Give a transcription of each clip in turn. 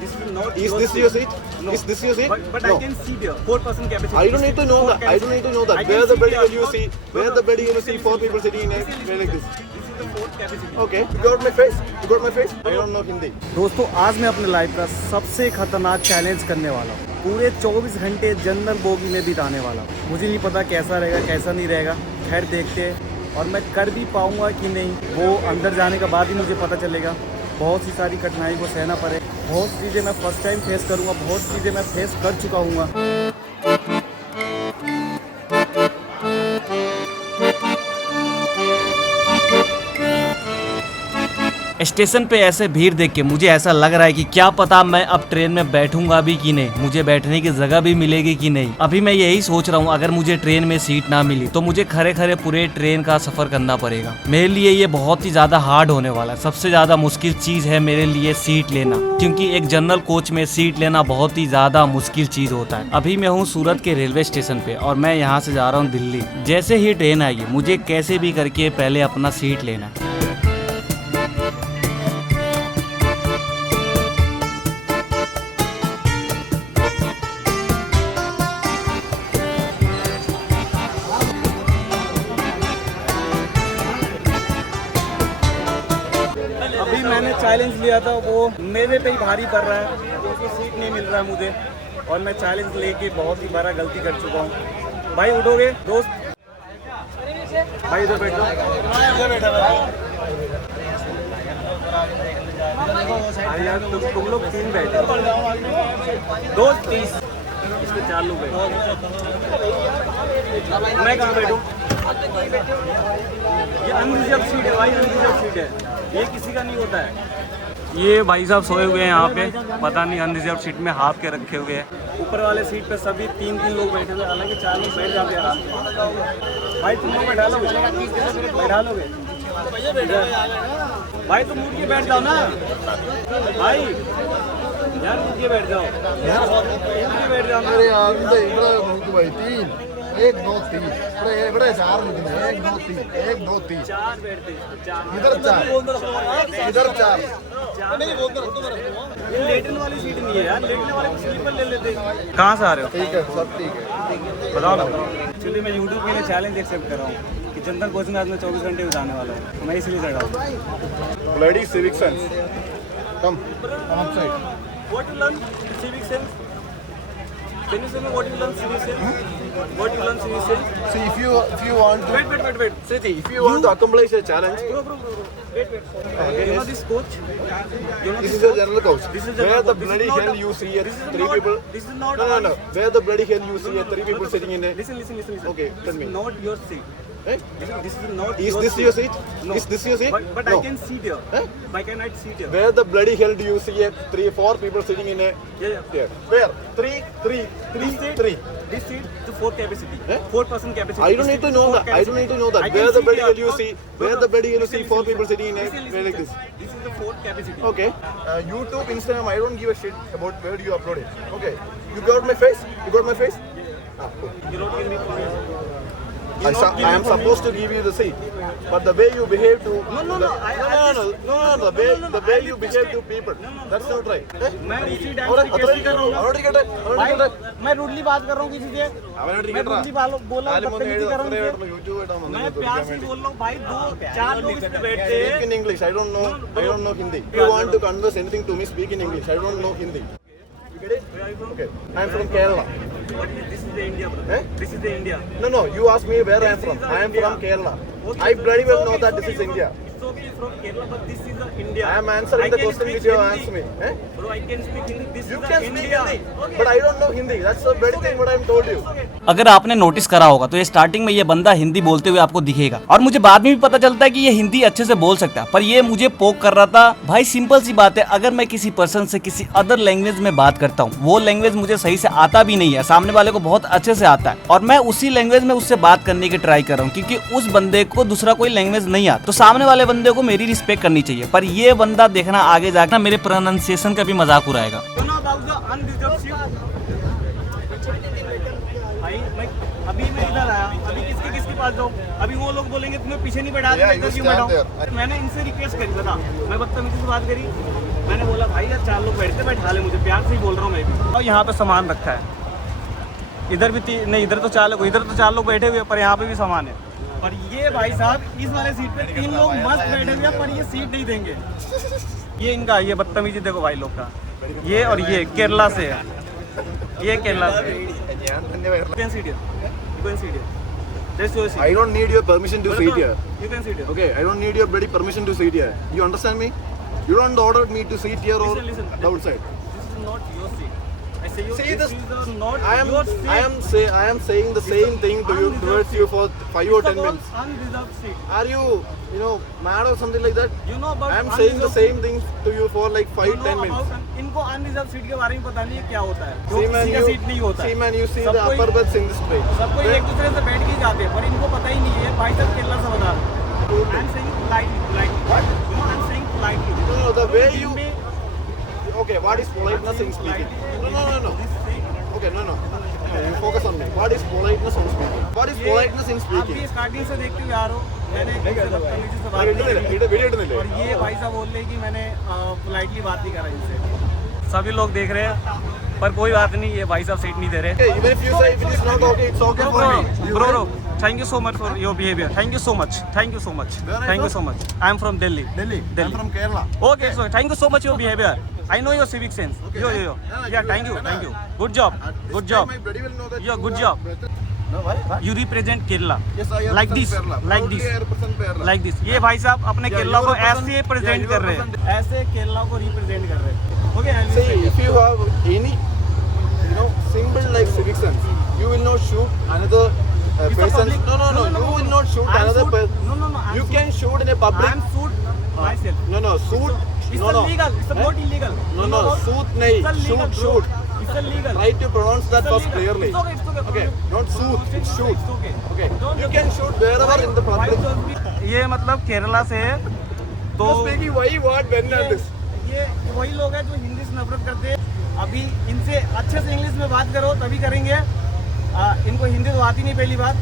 this is not Is your this seat. your seat? No. Is this your seat? But No. I can see there 4% capacity. I don't need to know that. I don't need to know I that. can Where the see bloody there. hell you see? Where the bloody hell you see 4 people sitting in a way like this? This is the 4th capacity. Okay. You got my face? You got my face? I don't know Hindi. दोस्तों आज मैं अपने life का सबसे खतरनाक challenge करने वाला हूँ। पूरे 24 घंटे जनरल बोगी में बिताने वाला हूँ। मुझे नहीं पता कैसा रहेगा कैसा नहीं रहेगा, खैर देखते हैं। और मैं कर भी पाऊँगा कि नहीं वो अंदर जाने के बाद ही मुझे पता चलेगा। बहुत सी सारी कठिनाई को सहना पड़े, बहुत चीज़ें मैं फर्स्ट टाइम फेस करूँगा, बहुत चीज़ें मैं फेस कर चुका हूँ। स्टेशन पे ऐसे भीड़ देख के मुझे ऐसा लग रहा है कि क्या पता मैं अब ट्रेन में बैठूंगा भी कि नहीं, मुझे बैठने की जगह भी मिलेगी कि नहीं। अभी मैं यही सोच रहा हूँ, अगर मुझे ट्रेन में सीट ना मिली तो मुझे खड़े खड़े पूरे ट्रेन का सफर करना पड़ेगा। मेरे लिए ये बहुत ही ज्यादा हार्ड होने वाला है। सबसे ज्यादा मुश्किल चीज है मेरे लिए सीट लेना, क्योंकि एक जनरल कोच में सीट लेना बहुत ही ज्यादा मुश्किल चीज होता है। अभी मैं हूँ सूरत के रेलवे स्टेशन पे और मैं यहाँ से जा रहा हूँ दिल्ली। जैसे ही ट्रेन आएगी मुझे कैसे भी करके पहले अपना सीट लेना है। अभी मैंने चैलेंज लिया था, वो मेरे पे ही भारी पड़ रहा है क्योंकि सीट नहीं मिल रहा है मुझे, और मैं चैलेंज लेके बहुत ही बड़ा गलती कर चुका हूँ। भाई उठोगे दोस्त? भाई इधर बैठो। यार तुम लोग 3 बैठे, दोस्त 30, इसमें 4 लोग बैठे। मैं कहाँ बैठूँ? ये अनरिजर्व सीट है भाई, अनरिजर्व सीट है, ये किसी का नहीं होता है। ये भाई साहब सोए हुए हैं यहाँ पे, पता नहीं अनरिजर्व सीट में हाफ के रखे हुए हैं। ऊपर वाले सीट पे सभी 3-3 लोग बैठे हुए, हालांकि 4 लोग बैठ जाते हैं। भाई तुम लोग बैठा लोगे? बैठा लोगे? भाई तुम उठ के बैठ जाओ ना भाई, यार उठ के बैठ जाओ, उठ के बैठ जाओ। अरे यार भाई 3 1 2 3 बड़े 4 1 2 3 1 2 3 4 बैठते, 4 इधर 4 इधर 4 ये लेटने वाली सीट नहीं है यार, लेटने वाले स्लीपर ले लेते। कहाँ से आ रहे हो? ठीक है सब ठीक है। बताओ ना। एक्चुअली मैं यूट्यूब के लिए चैलेंज एक्सेप्ट कर रहा हूँ कि जनरल कोच में आज मैं 24 घंटे बिताने वाला हूँ, मैं इसलिए चढ़ा हूँ। Bloody civic sense. Come outside. What you learn civic sense? Can you say me what you learn civic sense? What you learn civic sense? See, if you want to, Wait. Sriti, if you want to accomplish a challenge, Bro. Wait. You know this coach? You know this is a general coach. This is Where general the coach. This bloody is not hell a- you see a This is 3 not- people? This is not. No. Where the bloody hell you see a 3 people sitting in a? Listen. Okay, tell This me. is not your seat. Eh? This is not Is your this seat. your seat? No. Is this your seat? But No. I can see there. Eh? Why can I see there? Where the bloody hell do you see a 4 people sitting in a? Yeah. Here. Where? 3. This seat to 4 capacity. Eh? 4% capacity. I don't need to know that. I don't need to know that. I can Where the see bloody there. hell you see? Where the bloody hell you see 4 people sitting in a Listen. way like this? This is the 4th capacity. Okay. YouTube, Instagram, I don't give a shit about where you upload it. Okay. You got my face? You got my face? Ah, cool. You don't give me permission. I am supposed to give you the seat, but the way you behave to No. the way you behave to people, that's not right. मैं उसी dance request कर रहा हूँ भाई, मैं rudely बात कर रहा हूँ किसी से, मैं रूडली बोला हूँ, बदतमीजी कर रहा हूँ, मैं प्यार से बोल रहा हूँ भाई। 2-4 लोग इस पे बैठते हैं। Speak in English. I don't know Hindi. If you want to converse anything to me, speak in English. I don't know Hindi. You get it? Okay. I am from Kerala. This is the India, brother. Eh? This is the India. No. You ask me where I am from. I am from Kerala. I bloody well know that this is India. It's okay from Kerala, but this is the India. I am answering the question which you have asked me. Eh? Bro, I can speak Hindi. This You is the can speak India. Hindi, but I don't know Hindi. That's the very thing what I am told you. अगर आपने notice करा होगा तो ये starting में ये बंदा हिंदी बोलते हुए आपको दिखेगा, और मुझे बाद में भी पता चलता है कि ये हिंदी अच्छे से बोल सकता है, पर ये मुझे पोक कर रहा था। भाई सिंपल सी बात है, अगर मैं किसी पर्सन से किसी अदर लैंग्वेज में बात करता हूँ, वो लैंग्वेज मुझे सही से आता भी नहीं है, सामने वाले को बहुत अच्छे से आता है, और मैं उसी लैंग्वेज में उससे बात करने की ट्राई कर रहा हूँ, क्योंकि उस बंदे को दूसरा कोई लैंग्वेज नहीं आता, तो सामने वाले बंदे को मेरी रिस्पेक्ट करनी चाहिए। पर ये बंदा देखना आगे जाकर मेरे प्रोनाउंसिएशन का भी मजाक उड़ाएगा। अभी मैं इधर आया, अभी किसके पास जाऊँ? अभी वो लोग बोलेंगे तुम्हें पीछे नहीं बैठा, Yeah, you stand there. मैंने इनसे रिक्वेस्ट करी, बता मैं बदतमीजी से बात करी? मैंने बोला भाई यार 4 लोग बैठते बैठा ले मुझे, प्यार से ही बोल रहा हूँ मैं भी। और यहाँ पे सामान रखा है, इधर भी नहीं, इधर तो 4 लोग बैठे हुए हैं, पर यहाँ पे भी सामान है। पर ये भाई साहब इस वाले सीट पे 3 लोग मस्त बैठे हुए हैं, पर ये सीट नहीं देंगे। ये इनका, ये बदतमीजी देखो भाई लोग का। ये और ये केरला से है, ये केरला से I don't need your permission to sit here. You can sit here. Okay, I don't need your bloody permission to sit here. You understand me? You don't order me to sit here or Listen. outside. This is not your seat. I say you, See this this? is not I your seat. am saying the same thing to you towards you for 5 or 10 minutes. Unreserved seat. Are you mad or something like that? You know about I am saying the unreserved same seat? thing to you for like 5-10 minutes. इनको unreserved seat के बारे में पता नहीं है क्या होता है, See किसी man, का सीट नहीं होता है। you see the सबको upper berths in this train. सब कोई एक दूसरे से बैठ के ही जाते हैं, पर इनको पता ही नहीं है। भाई साहब केरला से बता रहा हूँ। I'm saying politely. What? You know, I'm saying politely. No, the way you. Hindi में Okay, what is politeness in speaking? No. this thing, Okay, no. You focus on me. What is politeness on speaking? What is ये politeness in आप speaking? भी starting से देखते हुए आ रहे हो, मैंने इनसे बदतमीजी से बात नहीं करी। വീഡിയോ और ये भाई साहब बोल रहे कि मैंने पोलाइटली बात नहीं करा इनसे। सभी लोग देख रहे हैं, पर कोई बात नहीं, ये भाई साहब सीट नहीं दे रहे। Okay, even if you say if it is not okay, it's okay for me. Bro, thank you so much for your behavior. Thank you so much. Where are you from? I am from Delhi. Delhi. I'm from Kerala. Okay, so thank you so much your behavior. I know your civic sense. Okay. Yo. Yeah, thank you. Good job. This time my buddy will know that Yeah, you good are job. better. No, why? You represent Kerala. Yes, I Like represent this, Kerala. like Proudly this. I represent Kerala. Like this. ये भाई साहब अपने Yeah, Kerala you को represent- ऐसे present yeah, you कर रहे हैं, represent- ऐसे केरला को रिप्रेजेंट कर रहे हैं। Okay, I'll See, say if you have any, symbol like civic sense, you will not shoot another It's a person. public- No. You will not shoot I'm another shoot- person. No. I'm You shoot- can shoot in a public. I'm shoot myself. No, shoot. It's No. illegal. It's Eh? not illegal. No, You know what? shoot nahi. It's illegal, Shoot. bro. It's illegal. Try to pronounce that It's first illegal. clearly. It's okay. Okay, not shoot, it's shoot. It's okay. Okay, Don't you can shoot wherever in the Why public. don't we- ये मतलब केरला से है, तो So speaking, why, what, when, and this? ये वही लोग हैं जो हिंदी से नफरत करते हैं। अभी इनसे अच्छे से इंग्लिश में बात करो तभी करेंगे। इनको हिंदी तो आती नहीं, पहली बात।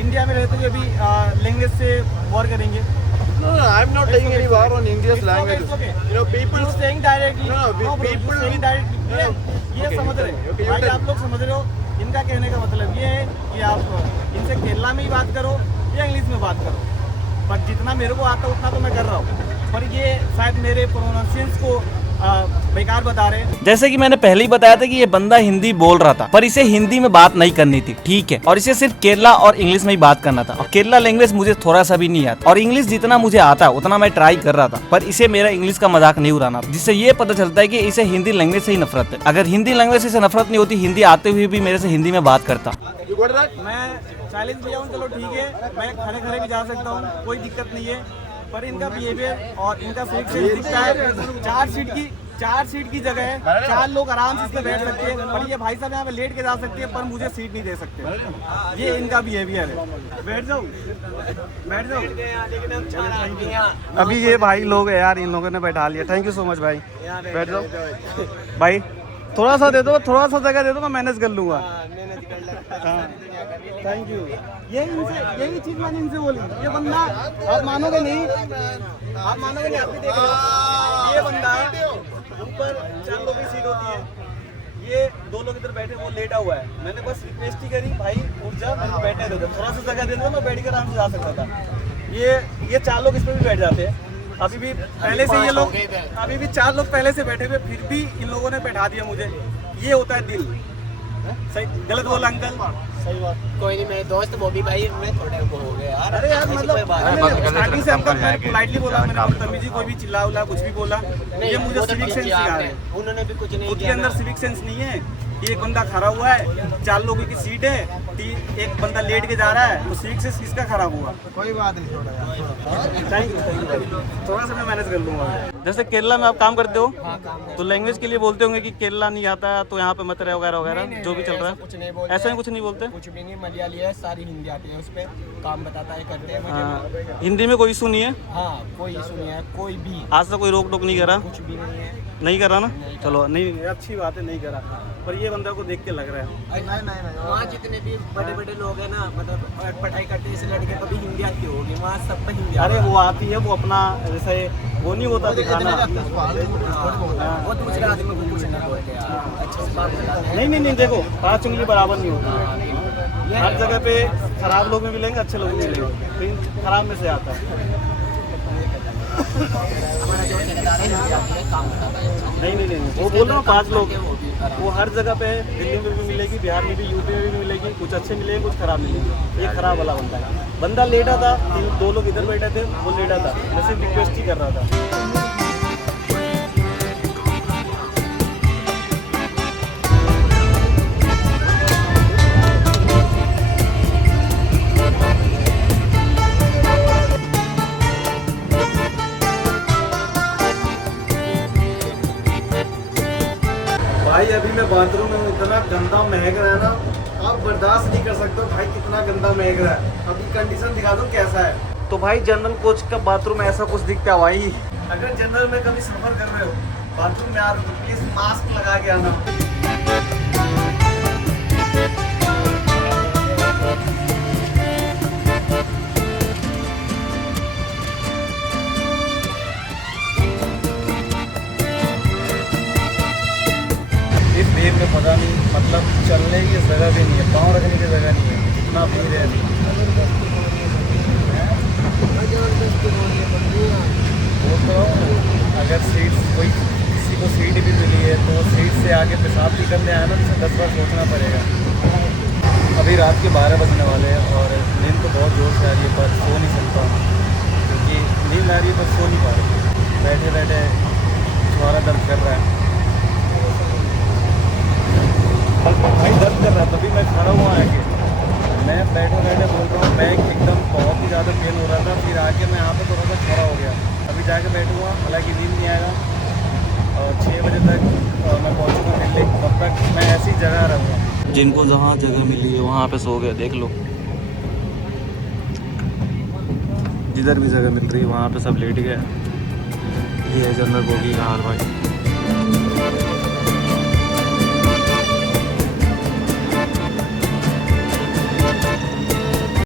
इंडिया में रहते हुए भी लैंग्वेज से वॉर करेंगे। No, I'm not taking any war on India's It's okay, languages. it's okay. People. You saying directly. No, bro, people- you saying directly. ये Okay, समझ you रहे tell me. हैं। Okay, you भाई tell आप me. लोग समझ रहे हो, इनका कहने का मतलब ये है कि आप इनसे केरला में ही बात करो या इंग्लिश में बात करो। पर जितना मेरे को आता है उतना तो मैं कर रहा हूँ, पर ये शायद मेरे प्रोनाउंसिएशंस को बेकार बता रहे हैं। जैसे कि मैंने पहले ही बताया था कि ये बंदा हिंदी बोल रहा था, पर इसे हिंदी में बात नहीं करनी थी, ठीक है, और इसे सिर्फ केरला और इंग्लिश में ही बात करना था। और केरला लैंग्वेज मुझे थोड़ा सा भी नहीं आता, और इंग्लिश जितना मुझे आता है उतना मैं ट्राई कर रहा था, पर इसे मेरा इंग्लिश का मजाक नहीं उड़ाना, जिससे ये पता चलता है कि इसे हिंदी लैंग्वेज से ही नफरत है। अगर हिंदी लैंग्वेज से नफरत नहीं होती, हिंदी आते हुए भी मेरे से हिंदी में बात करता। You got that? मैं चैलेंज भी जाऊँ, चलो ठीक है, मैं खड़े खड़े भी जा सकता हूँ, कोई दिक्कत नहीं है। पर इनका बिहेवियर और इनका सिविक सेंस दिखता है। 4 सीट की जगह है, 4 लोग आराम से इसमें बैठ सकते हैं, पर ये भाई साहब यहाँ पे लेट के जा सकते हैं, पर मुझे सीट नहीं दे सकते। ये इनका बिहेवियर है। बैठ जाओ। अभी ये भाई लोग है यार, इन लोगों ने बैठा लिया। थैंक यू सो मच भाई, बैठ जाओ भाई। थोड़ा सा दे दो, थोड़ा सा जगह दे दो, मैं मैनेज कर लूँगा। Thank you. यही चीज़ मैंने इनसे बोली। ये बंदा, आप मानोगे नहीं, आप भी देख रहे हो, ये बंदा ऊपर 4 लोगों की सीट होती है, ये 2 लोग इधर बैठे, वो लेटा हुआ है। मैंने बस रिक्वेस्ट ही करी, भाई उठ जा, मैंने बैठने दो, थोड़ा सा जगह दे दो, मैं बैठ कर आराम से जा सकता था। ये 4 लोग इस पर भी बैठ जाते हैं। अभी भी पहले से ये लोग, अभी भी 4 लोग पहले से बैठे हुए, फिर भी इन लोगों ने बैठा दिया मुझे। ये होता है दिल। सही गलत बोला अंकल? सही बात। कोई नहीं, मेरे दोस्त वो भी भाई उनमें थोड़े वो हो गए यार। अरे यार ऐसी मतलब कोई बात मैंने स्टार्टिंग से आपको पोलाइटली बोला, मैंने बदतमीजी कोई भी चिल्ला उला कुछ भी बोला, नहीं, ये मुझे वो तो सिविक ठीक सेंस किया सिखा आपने। रहे हैं। उन्होंने भी कुछ नहीं खुद के किया अंदर ना। सिविक सेंस नहीं है कि एक बंदा खड़ा हुआ है, 4 लोगों की सीट है, एक बंदा लेट के जा रहा है, तो सिविक सेंस किसका खराब हुआ? कोई बात नहीं, थैंक यू। थोड़ा सा मैं मैनेज कर लूँगा। जैसे केरला में आप काम करते हो, तो लैंग्वेज के लिए बोलते होंगे कि केरला नहीं आता तो यहाँ पे मत रहे वगैरह वगैरह, जो भी चल रहा कुछ है, नहीं बोलते। ऐसा ही कुछ नहीं बोलते? कुछ भी नहीं, मलयाली है, सारी हिंदी आती है, उस पर काम बताता है, करते हैं हाँ, मुझे। हिंदी में कोई इशू नहीं है? हाँ, कोई इशू नहीं है, कोई भी आज तक कोई रोक टोक नहीं करा? कुछ भी नहीं है। नहीं करा ना? नहीं चलो, नहीं अच्छी बात है, नहीं करा। पर ये बंदा को देख के लग रहा है। वहाँ जितने भी बड़े बड़े लोग हैं ना, मतलब पढ़ाई करते हैं, इस लड़के कभी हिंदी आती होगी, वहाँ सब पे हिंदी अरे वो आती है, वो अपना जैसे वो नहीं होता दिखाना। वो दूसरे आदमी को कुछ नहीं बोलते यार, अच्छे से बात करते हैं। नहीं देखो 5 उंगली बराबर नहीं होती। हर जगह पे खराब लोग भी मिलेंगे, अच्छे लोग भी मिलेंगे, लेकिन खराब में से आता है। हमारा जो ठेकेदार है हिंदी आती है, काम करता है। नहीं वो बोल रहा हूँ 5 लोग, वो हर जगह पे है। दिल्ली में भी मिलेगी, बिहार में भी, यूपी में भी मिलेगी। कुछ अच्छे मिलेंगे, कुछ खराब मिलेंगे। ये खराब वाला बंदा है। बंदा लेटा था, 2 लोग इधर बैठे थे, वो लेटा था, मैं सिर्फ रिक्वेस्ट ही कर रहा था। भाई अभी मैं बाथरूम में हूँ, इतना गंदा महक रहा है ना, आप बर्दाश्त नहीं कर सकते हो भाई, कितना गंदा महक रहा है। अभी कंडीशन दिखा दूँ कैसा है। तो भाई जनरल कोच का बाथरूम ऐसा कुछ दिखता है भाई। अगर जनरल में कभी सफर कर रहे हो, बाथरूम में आ रहे हो, तो प्लीज मास्क लगा के आना। इस भीड़ में पता नहीं, मतलब चलने की जगह भी नहीं है, पाँव रखने की जगह नहीं है, इतना भीड़ है। वो तो अगर सीट कोई किसी को सीट भी मिली है तो सीट से आगे पेशाब भी करने आया ना, तो 10 बार सोचना पड़ेगा। अभी रात के 12 बजने वाले हैं और नींद तो बहुत जोर से आ रही है, पर सो नहीं सकता क्योंकि नींद आ रही है, पर सो नहीं पा रही। बैठे बैठे थोड़ा दर्द कर रहा है भाई, दर्द कर रहा है। तभी मैं खड़ा हुआ आके, मैं बैठे बैठे बोल रहा हूँ, बैग एकदम बहुत ही ज़्यादा पेन हो रहा था। फिर आके मैं यहाँ पे थोड़ा सा खड़ा हो गया। अभी जाके बैठूँगा, हालांकि नींद नहीं आएगा और 6 बजे तक मैं पहुँचूँगा दिल्ली। तब तक मैं ऐसी जगह रहूँगा। जिनको जहाँ जगह मिली है वहाँ पे सो गए, देख लो। जिधर भी जगह मिल रही है वहाँ पे सब लेट गए। ये है जनरल बोगी का हाल भाई।